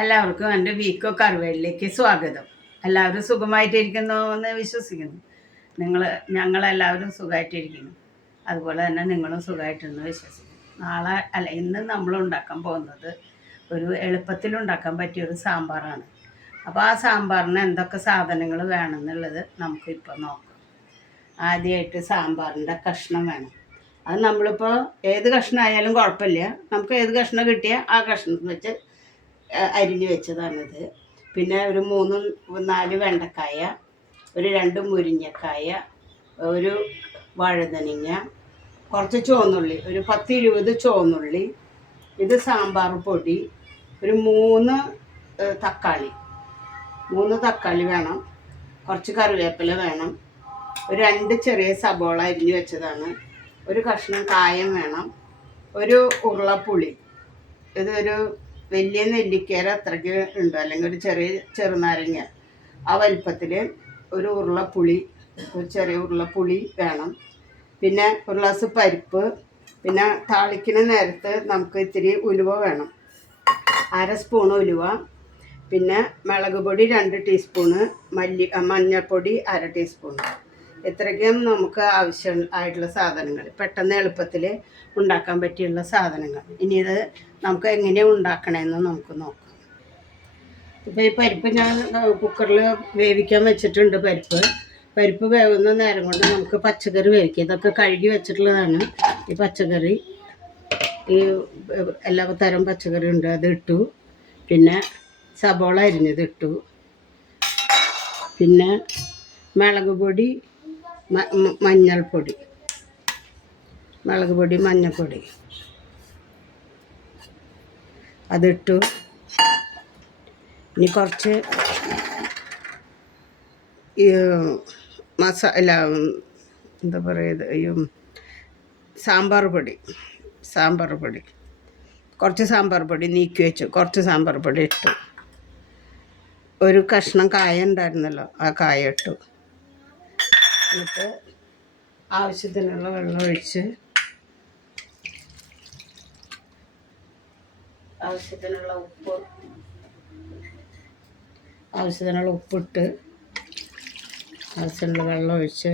എല്ലാവർക്കും എൻ്റെ വീക്കോ കറിവേലിലേക്ക് സ്വാഗതം. എല്ലാവരും സുഖമായിട്ടിരിക്കുന്നു എന്ന് വിശ്വസിക്കുന്നു. ഞങ്ങളെല്ലാവരും സുഖമായിട്ടിരിക്കുന്നു. അതുപോലെ തന്നെ നിങ്ങളും സുഖമായിട്ടെന്ന് വിശ്വസിക്കുന്നു. ഇന്ന് നമ്മൾ ഉണ്ടാക്കാൻ പോകുന്നത് ഒരു എളുപ്പത്തിലുണ്ടാക്കാൻ പറ്റിയൊരു സാമ്പാറാണ്. അപ്പോൾ ആ സാമ്പാറിന് എന്തൊക്കെ സാധനങ്ങൾ വേണമെന്നുള്ളത് നമുക്കിപ്പോൾ നോക്കാം. ആദ്യമായിട്ട് സാമ്പാറിൻ്റെ കഷ്ണം വേണം. അത് നമ്മളിപ്പോൾ ഏത് കഷ്ണമായാലും കുഴപ്പമില്ല, നമുക്ക് ഏത് കഷ്ണം കിട്ടിയാൽ ആ കഷ്ണം വെച്ച് അരിഞ്ഞ് വെച്ചതാണിത്. പിന്നെ ഒരു 3-4 വെണ്ടക്കായ, ഒരു 2 മുരിങ്ങക്കായ, ഒരു വഴുതനങ്ങ, കുറച്ച് ചുവന്നുള്ളി, ഒരു 10-20 ചുവന്നുള്ളി, ഇത് സാമ്പാർ പൊടി, ഒരു 3 തക്കാളി വേണം, കുറച്ച് കറിവേപ്പില വേണം, ഒരു 2 ചെറിയ സബോള അരിഞ്ഞ് വെച്ചതാണ്, ഒരു കഷ്ണം കായം വേണം, ഒരു ഉരുളപ്പുളി, ഇതൊരു വലിയ നെല്ലിക്കര അത്രയ്ക്ക് ഉണ്ട്, അല്ലെങ്കിൽ ഒരു ചെറുനാരങ്ങ ആ വലിപ്പത്തിൽ ഒരു ചെറിയ ഉരുളപ്പുളി വേണം. പിന്നെ ഒരു ഗ്ലാസ് പരിപ്പ്, പിന്നെ താളിക്കുന്ന നേരത്ത് നമുക്ക് ഇത്തിരി ഉലുവ വേണം, 1/2 സ്പൂൺ ഉലുവ, പിന്നെ മുളക് പൊടി 2 ടീസ്പൂണ്, മഞ്ഞൾപ്പൊടി 1/2 ടീസ്പൂൺ. ഇത്രയ്ക്കും നമുക്ക് ആയിട്ടുള്ള സാധനങ്ങൾ, പെട്ടെന്ന് എളുപ്പത്തിൽ ഉണ്ടാക്കാൻ പറ്റിയുള്ള സാധനങ്ങൾ. ഇനി ഇത് നമുക്ക് എങ്ങനെയാണ് ഉണ്ടാക്കണമെന്ന് നമുക്ക് നോക്കാം. ഇപ്പോൾ ഈ പരിപ്പ് ഞാൻ കുക്കറിൽ വേവിക്കാൻ വെച്ചിട്ടുണ്ട്. പരിപ്പ് വേവുന്ന നേരം കൊണ്ട് നമുക്ക് പച്ചക്കറി വേവിക്കാം. ഇതൊക്കെ കഴുകി വെച്ചിട്ടുള്ളതാണ്. ഈ പച്ചക്കറി, ഈ എല്ലാ തരം പച്ചക്കറി ഉണ്ട്, അത് ഇട്ടു. പിന്നെ സബോള അരിഞ്ഞത് ഇട്ടു. പിന്നെ മുളക് പൊടി, മഞ്ഞൾപ്പൊടി, അതിട്ടു. ഇനി കുറച്ച് എന്താ പറയുക, സാമ്പാർ പൊടി, കുറച്ച് സാമ്പാർ പൊടി നീക്കി വെച്ചു, കുറച്ച് സാമ്പാർ പൊടി ഇട്ടു. ഒരു കഷ്ണം കായ ഉണ്ടായിരുന്നല്ലോ, ആ കായ ഇട്ടു. എന്നിട്ട് ആവശ്യത്തിനുള്ള വെള്ളം ഒഴിച്ച്, ആവശ്യത്തിനുള്ള ഉപ്പിട്ട്, ആവശ്യത്തിനുള്ള വെള്ളം ഒഴിച്ച്,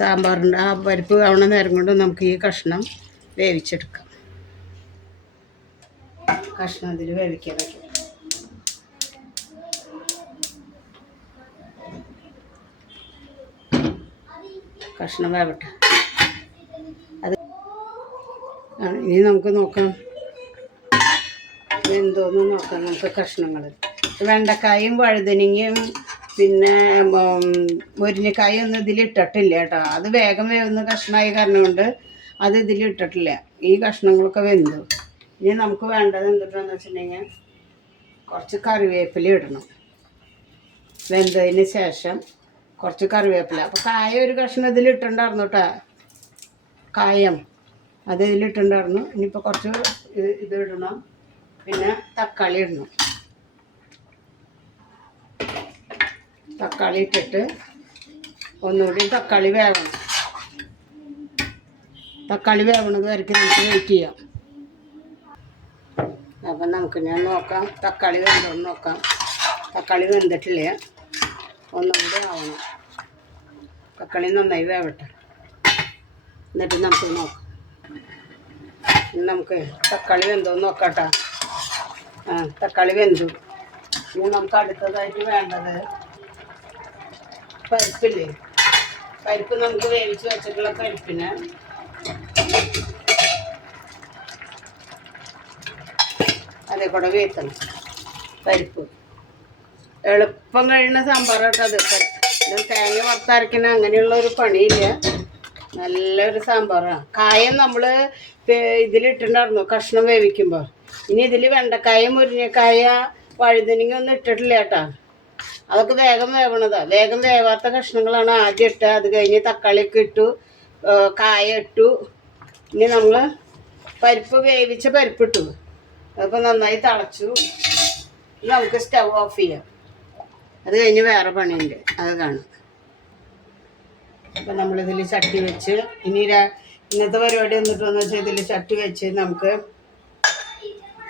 സാമ്പാറിൻ്റെ ആ പരിപ്പ് ആവണ നേരം കൊണ്ട് നമുക്ക് ഈ കഷ്ണം വേവിച്ചെടുക്കാം. കഷ്ണം അതിൽ വേവിക്കാൻ വയ്ക്കും. കഷ്ണം വേവട്ടെ. അത് ഇനി നമുക്ക് നോക്കാം, എന്തോന്ന് നോക്കാം. നമുക്ക് കഷ്ണങ്ങൾ, വെണ്ടക്കായും വഴുതനങ്ങയും പിന്നെ മുരിങ്ങക്കായും ഒന്നും ഇതിലിട്ടിട്ടില്ല കേട്ടോ. അത് വേഗം വേവുന്ന കഷ്ണമായ കാരണം കൊണ്ട് അത് ഇതിലിട്ടിട്ടില്ല. ഈ കഷ്ണങ്ങളൊക്കെ വെന്തു. ഇനി നമുക്ക് വേണ്ടത് എന്തിട്ടാന്ന് വെച്ചിട്ടുണ്ടെങ്കിൽ കുറച്ച് കറിവേപ്പില ഇടണം. വെന്തതിന് ശേഷം കുറച്ച് കറിവേപ്പില. അപ്പോൾ കായ ഒരു കഷ്ണം ഇതിലിട്ടുണ്ടായിരുന്നു കേട്ടോ, കായം അത് ഇതിലിട്ടുണ്ടായിരുന്നു. ഇനിയിപ്പോൾ കുറച്ച് ഇത് ഇടണം. പിന്നെ തക്കാളി ഇടണം. തക്കാളി ഇട്ടിട്ട് ഒന്നുകൂടി തക്കാളി വേവണം. തക്കാളി വേവണത് വരയ്ക്ക് നമുക്ക് വെയിറ്റ് ചെയ്യാം. അപ്പം നമുക്ക് ഞാൻ നോക്കാം, തക്കാളി വെന്തോന്ന് നോക്കാം. തക്കാളി വെന്തിട്ടില്ല, ഒന്നുകൂടി ആവണം. തക്കാളി നന്നായി വേവട്ടെ, എന്നിട്ട് നമുക്ക് നോക്കാം. നമുക്ക് തക്കാളി വെന്തോന്ന് നോക്കാം കേട്ടോ. തക്കാളി വെന്തു. ഇനി നമുക്ക് അടുത്തതായിട്ട് വേണ്ടത് പരിപ്പില്ലേ, പരിപ്പ് നമുക്ക് വേവിച്ച് വെച്ചിട്ടുള്ള പരിപ്പിന് അതേ കൂടെ വേത്തണം. പരിപ്പ് എളുപ്പം കഴിയുന്ന സാമ്പാറാട്ടോ അത്. തേങ്ങ വറുത്തരയ്ക്കുന്ന അങ്ങനെയുള്ള ഒരു പണിയില്ല, നല്ലൊരു സാമ്പാറാണ്. കായം നമ്മൾ ഇതിലിട്ടുണ്ടായിരുന്നു കഷ്ണം വേവിക്കുമ്പോൾ. ഇനി ഇതിൽ വെണ്ടക്കായ, മുരിങ്ങക്കായ, വഴുതനങ്ങ ഒന്നും ഇട്ടിട്ടില്ല കേട്ടോ. അതൊക്കെ വേഗം വേവണതാണ്. വേഗം വേവാത്ത കഷ്ണങ്ങളാണ് ആദ്യം ഇട്ട്. അത് കഴിഞ്ഞ് തക്കാളിയൊക്കെ ഇട്ടു, കായ ഇട്ടു. ഇനി നമ്മൾ വേവിച്ച പരിപ്പിട്ടു. അതിപ്പോൾ നന്നായി തിളച്ചു. നമുക്ക് സ്റ്റവ് ഓഫ് ചെയ്യാം. അത് കഴിഞ്ഞ് വേറെ പണിയുണ്ട്, അത് കാണാം. അപ്പം നമ്മളിതിൽ ചട്ടി വെച്ച് ഇന്നത്തെ പരിപാടി എന്നിട്ടെന്ന് വെച്ചാൽ ഇതിൽ ചട്ടി വെച്ച് നമുക്ക്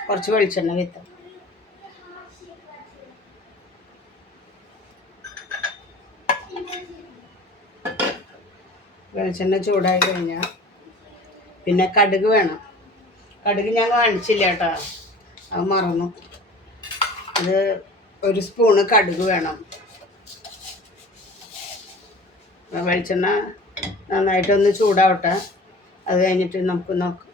കുറച്ച് വെളിച്ചെണ്ണ വിത്താം. വെളിച്ചെണ്ണ ചൂടായി കഴിഞ്ഞാൽ പിന്നെ കടുക് വേണം. കടുക് ഞാൻ കാണിച്ചില്ല കേട്ടോ, അത് മറന്നു. അത് 1 സ്പൂണ് കടുക് വേണം. വെളിച്ചെണ്ണ നന്നായിട്ടൊന്ന് ചൂടാവട്ടെ. അത് കഴിഞ്ഞിട്ട് നമുക്ക് നോക്കാം.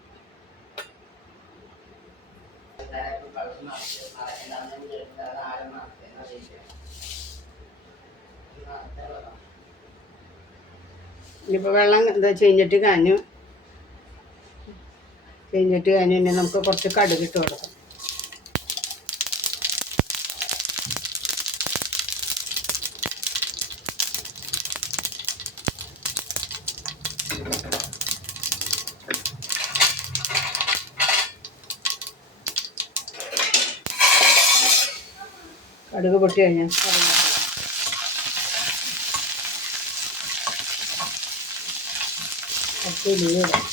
ഇനിയിപ്പോൾ വെള്ളം എന്താ ചീഞ്ഞിട്ട് കഴിഞ്ഞു. ഇനി നമുക്ക് കുറച്ച് കടുക് ഇട്ട് കൊടുക്കാം. കടുക് പൊട്ടി കഴിഞ്ഞാൽ കുറച്ച് ഉലുവ ഇടാം.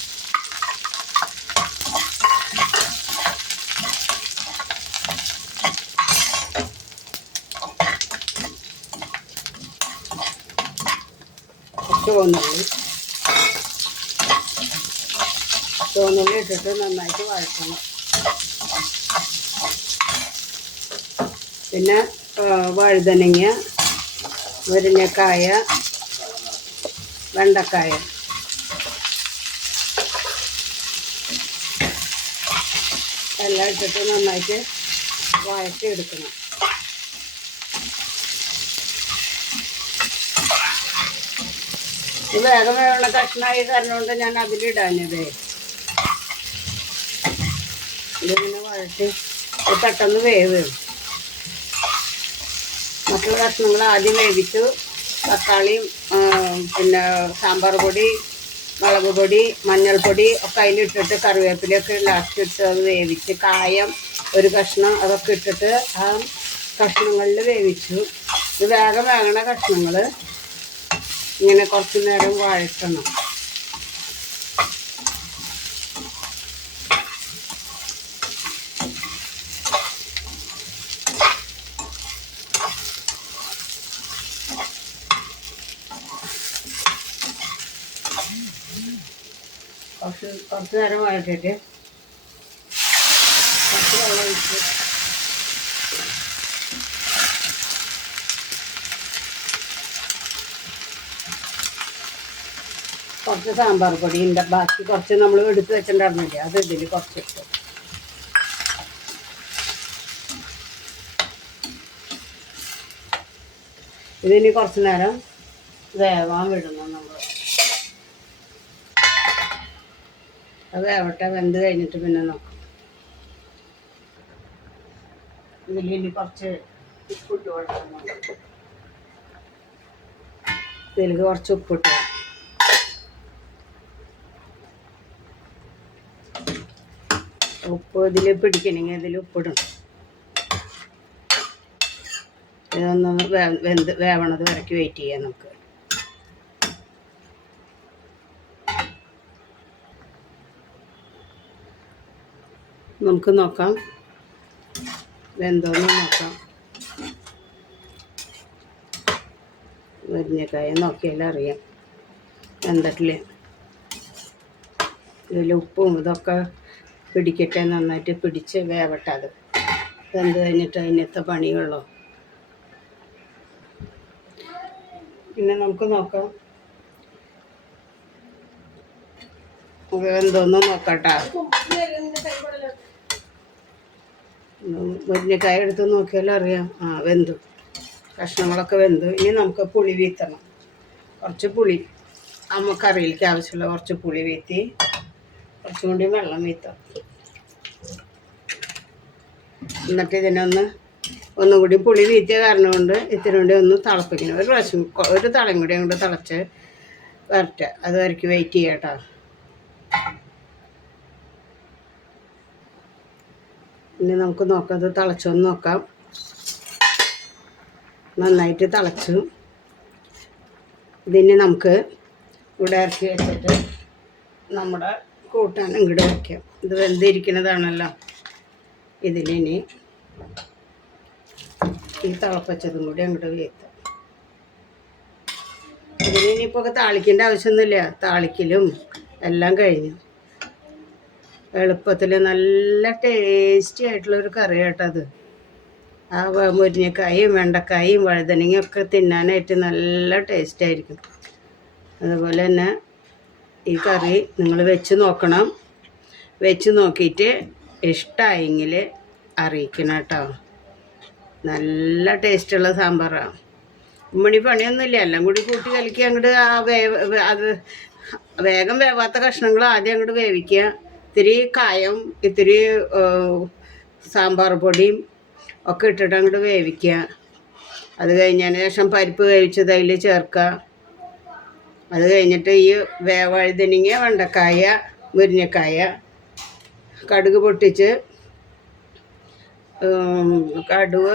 ചുവന്നുള്ളി ഇട്ടിട്ട് നന്നായിട്ട് വഴറ്റണം. പിന്നെ വഴുതനങ്ങ, മുരിങ്ങക്കായ, വെണ്ടക്കായ എല്ലാം ഇട്ടിട്ട് നന്നായിട്ട് വഴറ്റിയെടുക്കണം. ഇത് വേഗം വേവുള്ള കഷ്ണമായി കാരണം കൊണ്ട് ഞാൻ അതിലിടാഞ്ഞത്. ഇതിങ്ങനെ വഴറ്റി പെട്ടെന്ന് വേവ്. മറ്റുള്ള കഷ്ണങ്ങൾ ആദ്യം വേവിച്ചു. തക്കാളിയും പിന്നെ സാമ്പാർ പൊടി, മുളക് പൊടി, മഞ്ഞൾപ്പൊടി ഒക്കെ അതിലിട്ടിട്ട് കറിവേപ്പിലൊക്കെ ലാസ്റ്റ് ഇട്ട് അത് വേവിച്ച്, കായം 1 കഷ്ണം അതൊക്കെ ഇട്ടിട്ട് ആ കഷ്ണങ്ങളിൽ വേവിച്ചു. ഇത് വേഗം വേകണ കഷ്ണങ്ങൾ ഇങ്ങനെ കുറച്ച് നേരം വഴറ്റണം. കുറച്ച് നേരം വഴറ്റിട്ട് കുറച്ച് വെള്ളം ഒഴിച്ച് കുറച്ച് സാമ്പാർ പൊടി ഉണ്ട്. ബാക്കി കുറച്ച് നമ്മൾ എടുത്ത് വെച്ചിട്ടുണ്ടായിരുന്നില്ലേ, അത് ഇതിൽ കുറച്ചിട്ട് ഇതിന് കുറച്ച് നേരം വേവാൻ വിടണം. നമ്മൾ അത് വേവട്ടെ. വെന്ത് കഴിഞ്ഞിട്ട് പിന്നെ നോക്കാം. ഇതിലിനി കുറച്ച് ഉപ്പിട്ട് കൊടുക്കണം. ഇതിലേക്ക് കുറച്ച് ഉപ്പിട്ട്, ഉപ്പ് ഇതിൽ പിടിക്കണമെങ്കിൽ ഇതിൽ ഉപ്പിടണം. ഇതൊന്ന് വേവണത് വരയ്ക്ക് വെയിറ്റ് ചെയ്യാം നമുക്ക്. നമുക്ക് നോക്കാം വെന്തോന്ന് നോക്കാം. മുരിങ്ങക്കായ നോക്കിയാലും അറിയാം വെന്തട്ടില്ലേ. ഇതിൽ ഉപ്പും ഇതൊക്കെ പിടിക്കട്ടെ, നന്നായിട്ട് പിടിച്ച് വേവട്ടെ. അത് വെന്ത് കഴിഞ്ഞിട്ട് അതിനത്തെ പണിയുള്ളൂ. പിന്നെ നമുക്ക് നോക്കാം വെന്തോന്ന് നോക്കട്ടെ. മുരിങ്ങക്കായ എടുത്ത് നോക്കിയാലും അറിയാം. വെന്തു, കഷ്ണങ്ങളൊക്കെ വെന്തു. ഇനി നമുക്ക് പുളി വീത്തണം. കുറച്ച് പുളി, കറിയിലേക്ക് ആവശ്യമുള്ള കുറച്ച് പുളി വീത്തി കുറച്ചും കൂടി വെള്ളം വീത്താം. എന്നിട്ട് ഒന്നുകൂടി പുളി വീത്തിയ കാരണം കൊണ്ട് ഇത്തിരി കൂടി ഒന്ന് തിളപ്പിക്കണം. ഒരു പ്രാവശ്യം ഒരു തളയും കൂടി അങ്ങോട്ട് തിളച്ച് വരട്ടെ. അത് വരയ്ക്ക് വെയിറ്റ് ചെയ്യാം കേട്ടോ. ഇനി നമുക്ക് നോക്കാം, അത് തിളച്ചൊന്ന് നോക്കാം. നന്നായിട്ട് തിളച്ചു. ഇതിന് നമുക്ക് ഇവിടെ ഇറക്കി വെച്ചിട്ട് നമ്മുടെ കൂട്ടാൻ ഇങ്ങോട്ട് വയ്ക്കാം. ഇത് വെന്തിരിക്കുന്നതാണല്ലോ. ഇതിലിനി ഈ തിളപ്പച്ചതും കൂടി അങ്ങോട്ട് വേത്താം. ഇതിനിപ്പോൾ താളിക്കേണ്ട ആവശ്യമൊന്നുമില്ല. താളിക്കലും എല്ലാം കഴിഞ്ഞു. എളുപ്പത്തിൽ നല്ല ടേസ്റ്റി ആയിട്ടുള്ളൊരു കറി കേട്ടത്. ആ മുരിങ്ങക്കായും വെണ്ടക്കായും വഴുതനങ്ങയും ഒക്കെ തിന്നാനായിട്ട് നല്ല ടേസ്റ്റായിരിക്കും. അതുപോലെ തന്നെ ഈ കറി നിങ്ങൾ വെച്ച് നോക്കണം. വെച്ച് നോക്കിയിട്ട് ഇഷ്ടമായെങ്കിൽ അറിയിക്കണം കേട്ടോ. നല്ല ടേസ്റ്റുള്ള സാമ്പാറാണ്. ഉമ്മണി പണിയൊന്നുമില്ല. എല്ലാം കൂടി കൂട്ടി കലക്കി അങ്ങോട്ട് അത് വേഗം വേവാത്ത കഷ്ണങ്ങൾ ആദ്യം അങ്ങോട്ട് വേവിക്കുക. ഇത്തിരി കായം ഇത്തിരി സാമ്പാർ പൊടിയും ഒക്കെ ഇട്ടിട്ട് അങ്ങോട്ട് വേവിക്കുക. അത് കഴിഞ്ഞതിന് ശേഷം പരിപ്പ് വേവിച്ചത് അതിൽ ചേർക്കുക. അത് കഴിഞ്ഞിട്ട് ഈ വഴുതനങ്ങ വെണ്ടക്കായ മുരിങ്ങക്കായ കടുക് പൊട്ടിച്ച് കടുക്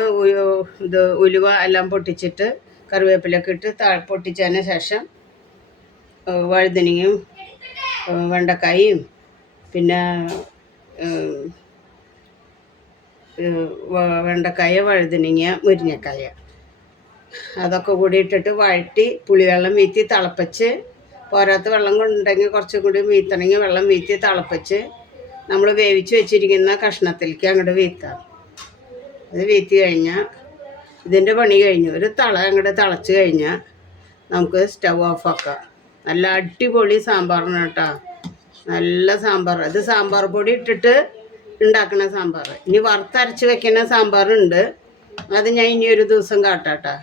ഇത് ഉലുവ എല്ലാം പൊട്ടിച്ചിട്ട് കറിവേപ്പിലൊക്കെ ഇട്ട് പൊട്ടിച്ചതിന് ശേഷം വഴുതനങ്ങയും വെണ്ടക്കായും പിന്നെ വെണ്ടക്കായ വഴുതനങ്ങ മുരിങ്ങക്കായ അതൊക്കെ കൂടി ഇട്ടിട്ട് വഴറ്റി പുളിവെള്ളം വീത്തി തിളപ്പിച്ച് പോരാത്ത വെള്ളം കൊണ്ടുണ്ടെങ്കിൽ കുറച്ചും കൂടി വീത്തണമെങ്കിൽ വെള്ളം വീത്തി തിളപ്പിച്ച് നമ്മൾ വേവിച്ച് വെച്ചിരിക്കുന്ന കഷ്ണത്തിലേക്ക് അങ്ങോട്ട് വീത്താം. അത് വീത്തി കഴിഞ്ഞാൽ ഇതിൻ്റെ പണി കഴിഞ്ഞു. ഒരു അങ്ങോട്ട് തിളച്ച് കഴിഞ്ഞാൽ നമുക്ക് സ്റ്റവ് ഓഫാക്കാം. നല്ല അടിപൊളി സാമ്പാറാണ് കേട്ടോ. നല്ല സാമ്പാർ. അത് സാമ്പാർ പൊടി ഇട്ടിട്ട് ഉണ്ടാക്കുന്ന സാമ്പാർ. ഇനി വറുത്തരച്ച് വെക്കുന്ന സാമ്പാറുണ്ട്. അത് ഞാൻ ഇനി ഒരു ദിവസം കാട്ടാട്ടോ.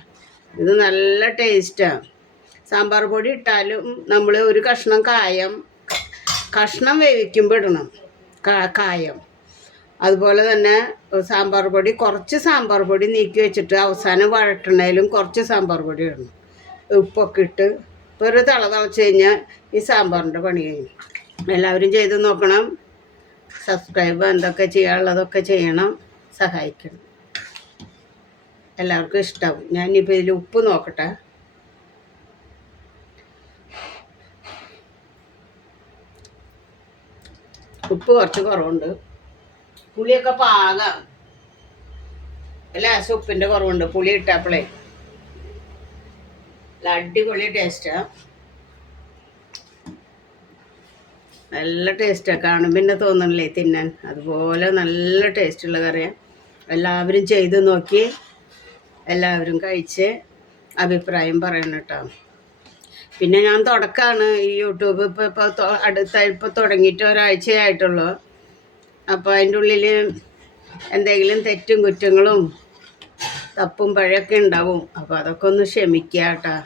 ഇത് നല്ല ടേസ്റ്റാണ്. സാമ്പാർ പൊടി ഇട്ടാലും നമ്മൾ ഒരു കഷ്ണം കഷ്ണം വേവിക്കുമ്പോൾ ഇടണം കായം. അതുപോലെ തന്നെ സാമ്പാർ പൊടി കുറച്ച് സാമ്പാർ പൊടി നീക്കി വെച്ചിട്ട് അവസാനം വഴട്ടണേലും കുറച്ച് സാമ്പാർ പൊടി ഇടണം. ഉപ്പൊക്കെ ഇട്ട് ഇപ്പോൾ ഒരു തിളച്ച് കഴിഞ്ഞാൽ ഈ സാമ്പാറിൻ്റെ പണി കഴിഞ്ഞു. എല്ലാവരും ചെയ്ത് നോക്കണം. സബ്സ്ക്രൈബ് എന്തൊക്കെ ചെയ്യാനുള്ളതൊക്കെ ചെയ്യണം. സഹായിക്കണം. എല്ലാവർക്കും ഇഷ്ടമാവും. ഞാനിപ്പോൾ ഇതിൽ ഉപ്പ് നോക്കട്ടെ. ഉപ്പ് കുറച്ച് കുറവുണ്ട്. പുളിയൊക്കെ പാകം. ലേശം ഉപ്പിൻ്റെ കുറവുണ്ട്. പുളി ഇട്ടപ്പോഴേ അടിപൊളി ടേസ്റ്റാണ്. നല്ല ടേസ്റ്റാണ്. കാണുമ്പോൾ പിന്നെ തോന്നണില്ലേ തിന്നാൻ. അതുപോലെ നല്ല ടേസ്റ്റുള്ള കറിയാണ്. എല്ലാവരും ചെയ്ത് നോക്കി എല്ലാവരും കഴിച്ച് അഭിപ്രായം പറയണം കേട്ടോ. പിന്നെ ഞാൻ തുടക്കമാണ് ഈ യൂട്യൂബ് ഇപ്പോൾ തുടങ്ങിയിട്ട് ഒരാഴ്ചയായിട്ടുള്ളൂ. അപ്പോൾ അതിൻ്റെ ഉള്ളിൽ എന്തെങ്കിലും തെറ്റും കുറ്റങ്ങളും തപ്പും പഴയൊക്കെ ഉണ്ടാവും. അപ്പോൾ അതൊക്കെ ഒന്ന് ക്ഷമിക്കുക കേട്ടോ.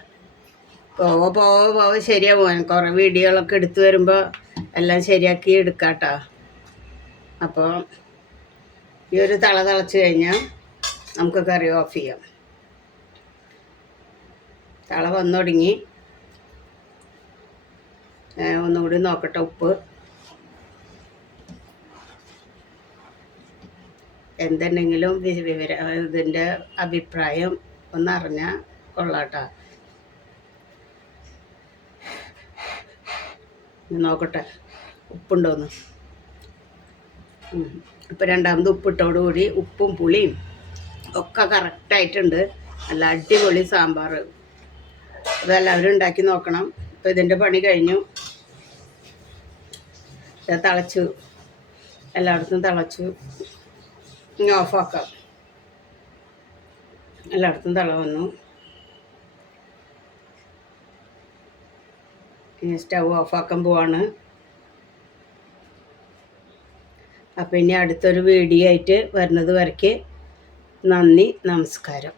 പോവ ശരിയാവും. കുറേ വീഡിയോകളൊക്കെ എടുത്തു വരുമ്പോൾ എല്ലാം ശരിയാക്കി എടുക്കാം കേട്ടോ. അപ്പോൾ ഈ ഒരു തിളച്ച് കഴിഞ്ഞാൽ നമുക്ക് കറി ഓഫ് ചെയ്യാം. തിള വന്നു തുടങ്ങി. ഒന്നുകൂടി നോക്കട്ടെ ഉപ്പ്. എന്തുണ്ടെങ്കിലും ഇതിൻ്റെ അഭിപ്രായം ഒന്നറിഞ്ഞാൽ കൊള്ളാട്ടോ. നോക്കട്ടെ ഉപ്പുണ്ടോന്ന്. ഇപ്പം രണ്ടാമത് ഉപ്പിട്ടോടുകൂടി ഉപ്പും പുളിയും ഒക്കെ കറക്റ്റായിട്ടുണ്ട്. നല്ല അടിപൊളി സാമ്പാർ. അതെല്ലാവരും ഉണ്ടാക്കി നോക്കണം. ഇപ്പോൾ ഇതിൻ്റെ പണി കഴിഞ്ഞു. തിളച്ചു. എല്ലായിടത്തും തിളച്ചു. ഇനി ഓഫാക്കാം. എല്ലായിടത്തും തിള വന്നു. ഇനി സ്റ്റവ് ഓഫാക്കാൻ പോവാണ്. അപ്പോൾ ഇനി അടുത്തൊരു വീഡിയോ ആയിട്ട് വരുന്നത് വരയ്ക്ക് നന്ദി, നമസ്കാരം.